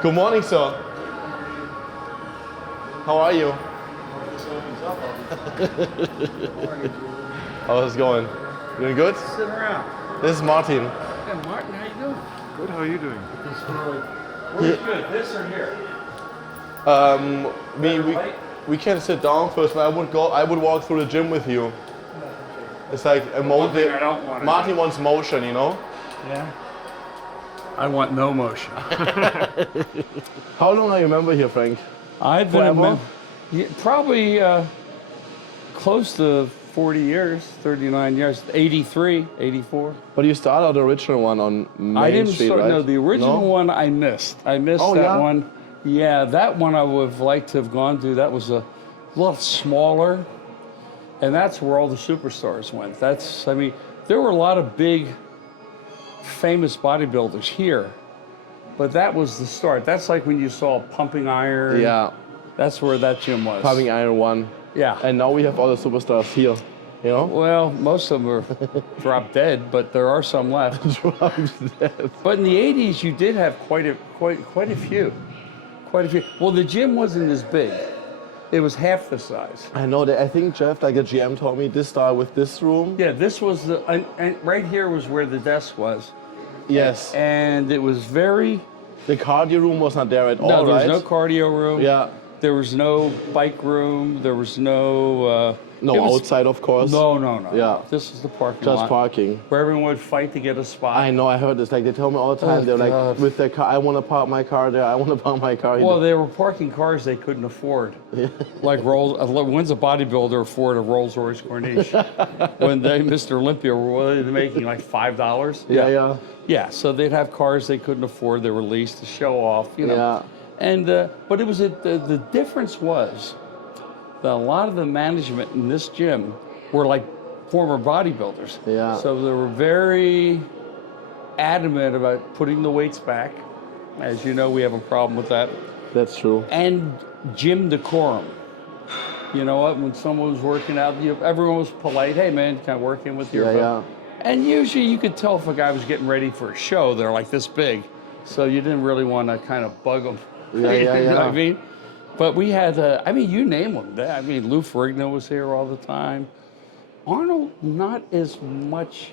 Good morning, sir. How are you? How's it going? Doing good? Sitting around. This is Martin. Hey, Martin, how you doing? Good, how are you doing? Where's good? This or here? We can sit down first, but I would walk through the gym with you. It's like a One thing I don't want to Martin wants motion, you know? Yeah. I want no motion. How long are you a member here, Frank? I've been Forever? probably close to 40 years, 39 years, 83, 84. But you started the original one on Main Street, right? No, the original one I missed. I missed Oh, that yeah? one. Yeah, that one I would have liked to have gone to. That was a lot smaller. And that's where all the superstars went. I mean, there were a lot of big, famous bodybuilders here, but that was the start. That's like when you saw Pumping Iron. Yeah. That's where that gym was. Pumping Iron 1. Yeah. And now we have all the superstars here, you know? Well, most of them are dropped dead, but there are some left. But in the 80s, you did have quite a few. Quite a few. Well, the gym wasn't as big. It was half the size. I know that. I think Jeff, like a GM, told me this started with this room. Yeah, this was and right here was where the desk was. Yes. And it was very. The cardio room was not there at all, No, there was right? no cardio room. Yeah. There was no bike room. There was no. Outside, of course. No. Yeah. This is the parking lot. Just parking. Where everyone would fight to get a spot. I know, I heard this. Like, they tell me all the time, Oh, they're like, God. with their car, I want to park my car there, I want to park my car here. Well, they were parking cars they couldn't afford. Like when's a bodybuilder afford a Rolls Royce Corniche? When Mr. Olympia were making like $5. Yeah. Yeah, so they'd have cars they couldn't afford. They were leased to show off, you know. Yeah. And but it was the difference was that a lot of the management in this gym were like former bodybuilders. Yeah. So they were very adamant about putting the weights back. As you know, we have a problem with that. That's true. And gym decorum. You know what? When someone was working out, everyone was polite. Hey, man, can I work in with you? Yeah. And usually you could tell if a guy was getting ready for a show. They're like this big. So you didn't really want to kind of bug them. Yeah. You know what I mean? But we had, you name them. I mean, Lou Ferrigno was here all the time. Arnold, not as much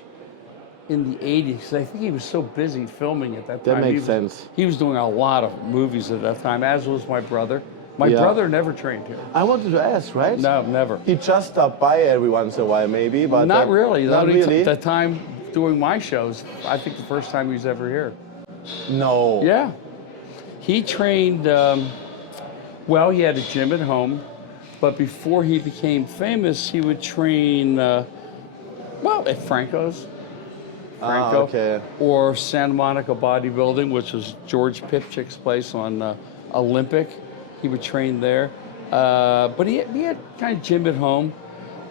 in the 80s, because I think he was so busy filming at that time. That makes sense. He was doing a lot of movies at that time, as was my brother. My brother never trained here. I wanted to ask, right? No, never. He just stopped by every once in a while, maybe, but... Not really. Not really? That time doing my shows, I think the first time he was ever here. No. Yeah. He trained, he had a gym at home, but before he became famous, he would train, at Franco's. Franco, okay. Or Santa Monica Bodybuilding, which was George Pipchick's place on Olympic. He would train there. But he had kind of gym at home.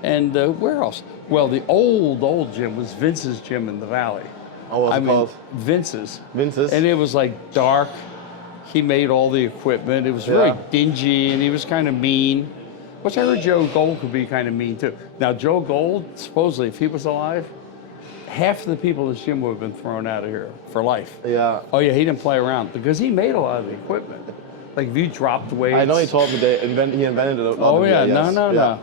And where else? Well, the old gym was Vince's gym in the Valley. Oh, what's it called? Vince's. Vince's? And it was like dark. He made all the equipment. It was really dingy, and he was kind of mean, which I heard Joe Gold could be kind of mean too. Now, Joe Gold, supposedly, if he was alive, half of the people in this gym would have been thrown out of here for life. Yeah. Oh yeah, he didn't play around because he made a lot of the equipment. Like if you dropped weights. I know he told me he invented it. Oh yeah, no.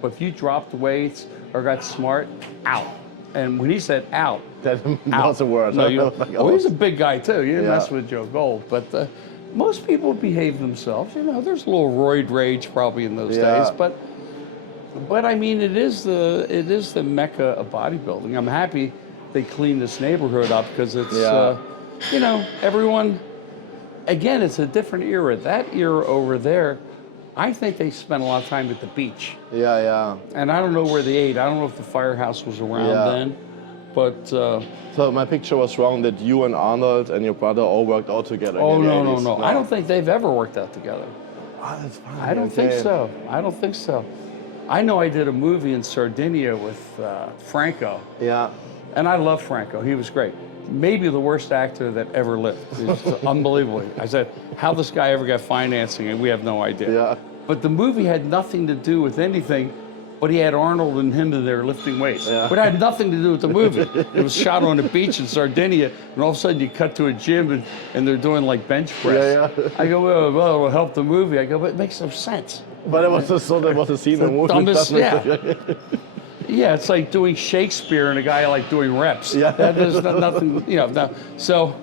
But if you dropped weights or got smart, out. And when he said out, That was a word. no, he's a big guy too. You didn't mess with Joe Gold, but most people behave themselves. You know, there's a little roid rage probably in those days, but I mean, it is the mecca of bodybuilding. I'm happy they cleaned this neighborhood up because it's everyone. Again, it's a different era. That era over there, I think they spent a lot of time at the beach. Yeah. And I don't know where they ate. I don't know if the firehouse was around then, but. So my picture was wrong that you and Arnold and your brother all worked out together. Oh, in the no. 80s. I don't think they've ever worked out together. Oh, that's fine. I don't think so. I know I did a movie in Sardinia with Franco. Yeah. And I love Franco. He was great. Maybe the worst actor that ever lived. It's unbelievable. I said, how this guy ever got financing, and we have no idea. Yeah. But the movie had nothing to do with anything but he had Arnold and him in there lifting weights. Yeah. But it had nothing to do with the movie. It was shot on a beach in Sardinia, and all of a sudden you cut to a gym and they're doing like bench press. Yeah. I go, well, it'll help the movie. I go, but it makes no sense. But it was just so that was a scene in the movie. Dumbest, yeah, it's like doing Shakespeare and a guy like doing reps. Yeah. There's nothing, you know. No. So,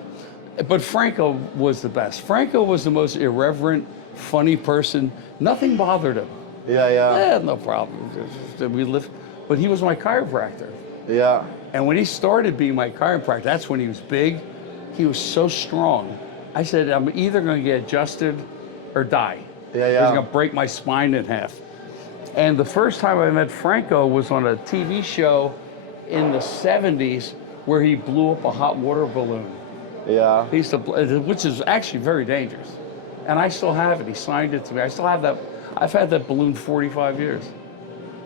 but Franco was the best. Franco was the most irreverent, funny person. Nothing bothered him. Yeah. No problem. We lived, but he was my chiropractor. Yeah. And when he started being my chiropractor, that's when he was big. He was so strong. I said, I'm either going to get adjusted or die. Yeah. He's going to break my spine in half. And the first time I met Franco was on a TV show in the 70s where he blew up a hot water balloon. Yeah. He used to, which is actually very dangerous. And I still have it. He signed it to me. I still have that. I've had that balloon 45 years.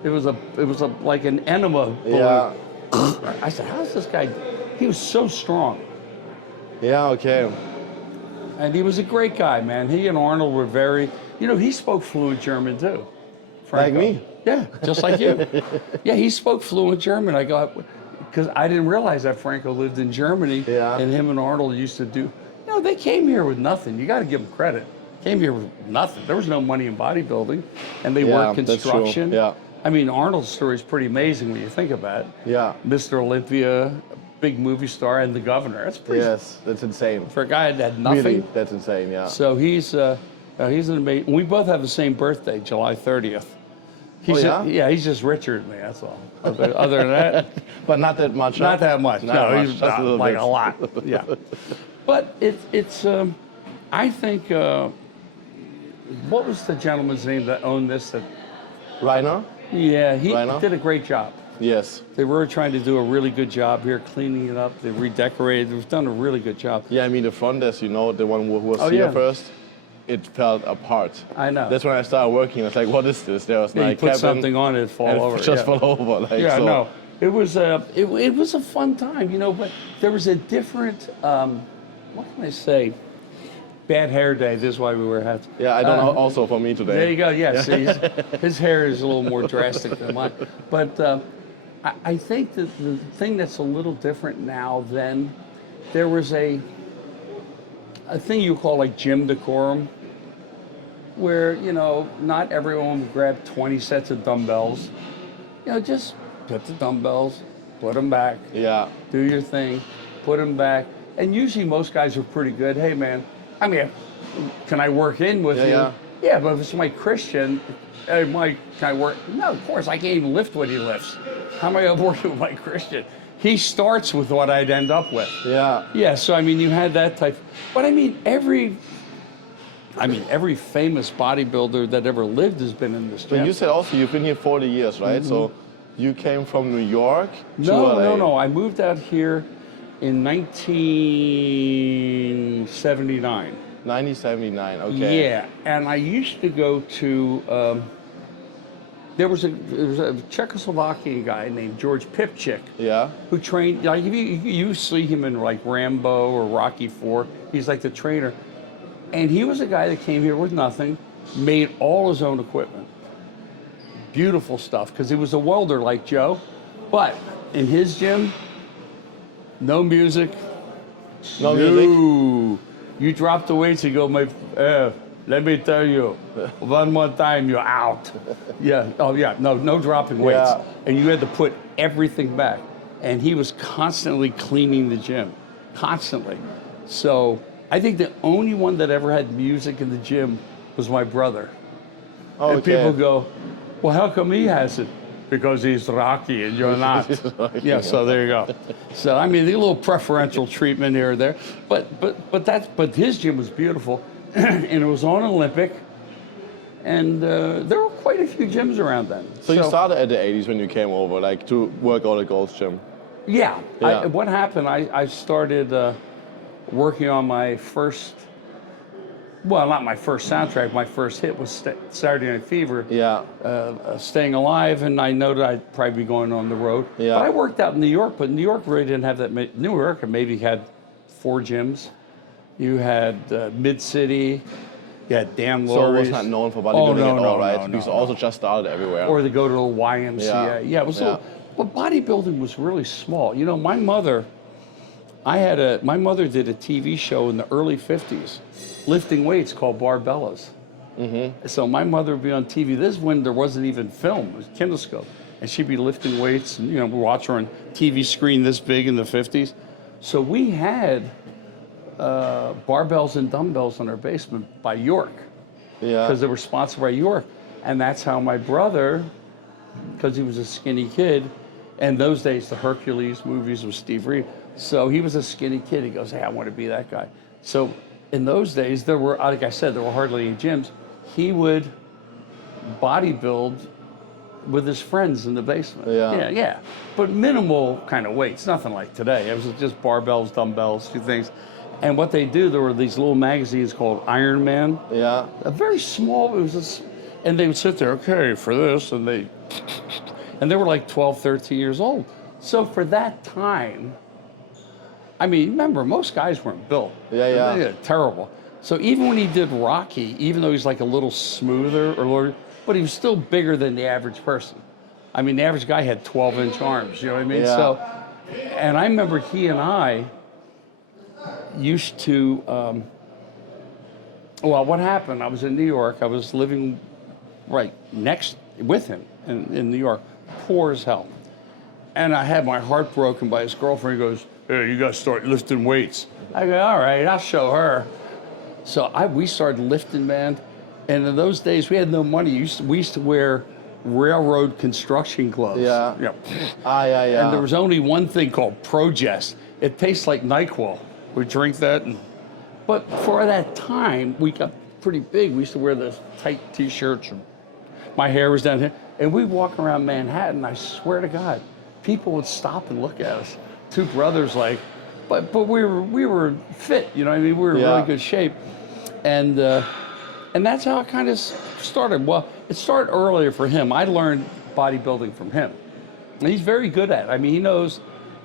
It was like an enema balloon. Yeah. I said, how's this guy? He was so strong. Yeah, okay. And he was a great guy, man. He and Arnold were very, he spoke fluent German too. Franco. Like me? Yeah, just like you. Yeah, he spoke fluent German. I go, because I didn't realize that Franco lived in Germany. Yeah. And him and Arnold used to do, they came here with nothing. You got to give them credit. Came here with nothing. There was no money in bodybuilding. And they worked construction. That's true. Yeah. I mean, Arnold's story is pretty amazing when you think about it. Yeah. Mr. Olympia, big movie star, and the governor. That's pretty. Yes, that's insane. For a guy that had nothing. Really, that's insane, yeah. So he's an amazing. We both have the same birthday, July 30th. He's just richer than me. That's all. Other than that, but not that much. Not that much. No, he's just like bit. a lot. Yeah. But it's. I think. What was the gentleman's name that owned this? Reiner? Yeah, he Reiner? did a great job. Yes. They were trying to do a really good job here, cleaning it up. They redecorated. They've done a really good job. Yeah, I mean the front desk, the one who was here first, it fell apart. I know. That's when I started working. I was like, what is this? There was you put something on it, fall over. It just fell over. Like, yeah, so. no. It was a fun time, but there was a different. What can I say? Bad hair day. This is why we wear hats. Yeah, I don't know. Also for me today. There you go. Yeah, see, his hair is a little more drastic than mine. But I think that the thing that's a little different now than there was a thing you call like gym decorum, where not everyone would grab 20 sets of dumbbells. Just put the dumbbells, put them back. Yeah. Do your thing, put them back, and usually most guys are pretty good. Hey, man. I mean, can I work in with you? Yeah. Yeah, but if it's my Christian, hey, Mike, can I work? No, of course, I can't even lift what he lifts. How am I going to work with my Christian? He starts with what I'd end up with. Yeah. Yeah, so, I mean, you had that type. But, I mean, every famous bodybuilder that ever lived has been in this gym. But you said also you've been here 40 years, right? Mm-hmm. So you came from New York to LA. No. I moved out here in 1979. 1979, okay. Yeah, and I used to go to, there was a Czechoslovakian guy named George Pipchik. Yeah. Who trained, like you see him in like Rambo or Rocky IV, he's like the trainer. And he was a guy that came here with nothing, made all his own equipment. Beautiful stuff, because he was a welder like Joe. But in his gym, no music. No music? You drop the weights, you go, let me tell you, one more time, you're out. Yeah, no dropping weights. Yeah. And you had to put everything back. And he was constantly cleaning the gym, constantly. So I think the only one that ever had music in the gym was my brother. Okay. And people go, well, how come he has it? Because he's Rocky and you're not. Yeah, so there you go. So I mean, a little preferential treatment here or there, but his gym was beautiful, and it was on Olympic, and there were quite a few gyms around then. So you started at the 80s when you came over, like to work out at Gold's Gym. Yeah. What happened? I started working on my first. Well, not my first soundtrack. My first hit was Saturday Night Fever. Yeah. Staying Alive, and I know that I'd probably be going on the road. Yeah. But I worked out in New York, but New York really didn't have that many. New York maybe had 4 gyms. You had Mid-City, Yeah, Dan So it Laurie's. was not known for bodybuilding at all, right? No, Because no. also just started everywhere. Or they go to the YMCA. Yeah, it was. Yeah. But bodybuilding was really small. You know, my mother did a TV show in the early '50s, lifting weights called Barbellas. Mm-hmm. So my mother would be on TV. This is when there wasn't even film; it was kinescope, and she'd be lifting weights, and we watch her on TV screen this big in the '50s. So we had barbells and dumbbells in our basement by York, because they were sponsored by York, and that's how my brother, because he was a skinny kid, and those days the Hercules movies with Steve Reed. So he was a skinny kid. He goes, hey, I want to be that guy. So in those days, there were, like I said, there were hardly any gyms. He would bodybuild with his friends in the basement. Yeah. But minimal kind of weights, nothing like today. It was just barbells, dumbbells, two things. And what they do, there were these little magazines called Iron Man. Yeah. A very small, and they would sit there, okay, for this, and they were like 12, 13 years old. So for that time, I mean, remember, most guys weren't built. Yeah. Terrible. So even when he did Rocky, even though he's like a little smoother, but he was still bigger than the average person. I mean, the average guy had 12-inch arms, you know what I mean? Yeah. So, and I remember he and I used to, what happened, I was in New York, I was living right next with him in New York, poor as hell. And I had my heart broken by his girlfriend. He goes, hey, you got to start lifting weights. I go, all right, I'll show her. So we started lifting, man. And in those days, we had no money. We used to wear railroad construction gloves. Yeah. Yeah. And there was only one thing called Progest. It tastes like NyQuil. We drink that. But for that time, we got pretty big. We used to wear those tight T-shirts. My hair was down here. And we'd walk around Manhattan, I swear to God, people would stop and look at us. Two brothers but we were fit, you know what I mean? We were in really good shape. And that's how it kind of started. Well, it started earlier for him. I learned bodybuilding from him. And he's very good at it. I mean, he knows,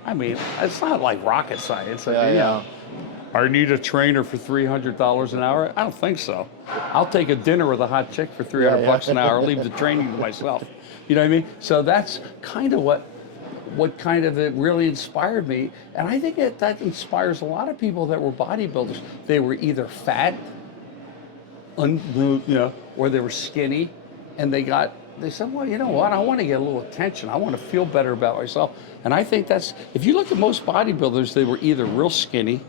it's not like rocket science. I need a trainer for $300 an hour. I don't think so. I'll take a dinner with a hot chick for $300 an hour, leave the training to myself. You know what I mean? So that's kind of what kind of it really inspired me. And I think that inspires a lot of people that were bodybuilders. They were either fat, or they were skinny, and they said, well, you know what? I want to get a little attention. I want to feel better about myself. And I think if you look at most bodybuilders, they were either real skinny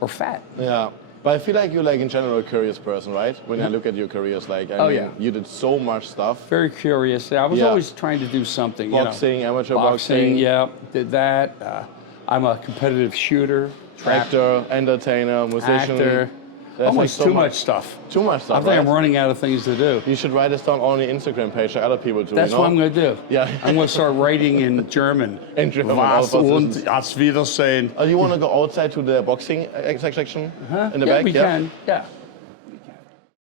or fat. Yeah. But I feel like you're like in general a curious person, right? When I look at your careers, I mean, you did so much stuff. Very curious. I was always trying to do something. Boxing, amateur boxing. Yeah, did that. I'm a competitive shooter, actor, entertainer, musician. Actor. Almost too much stuff. Too much stuff. I think I'm running out of things to do. You should write this down on your Instagram page like other people do. That's what I'm going to do. Yeah. I'm going to start writing in German. In German. Was und Auf Wiedersehen. You want to go outside to the boxing section in the back? We can. Yeah.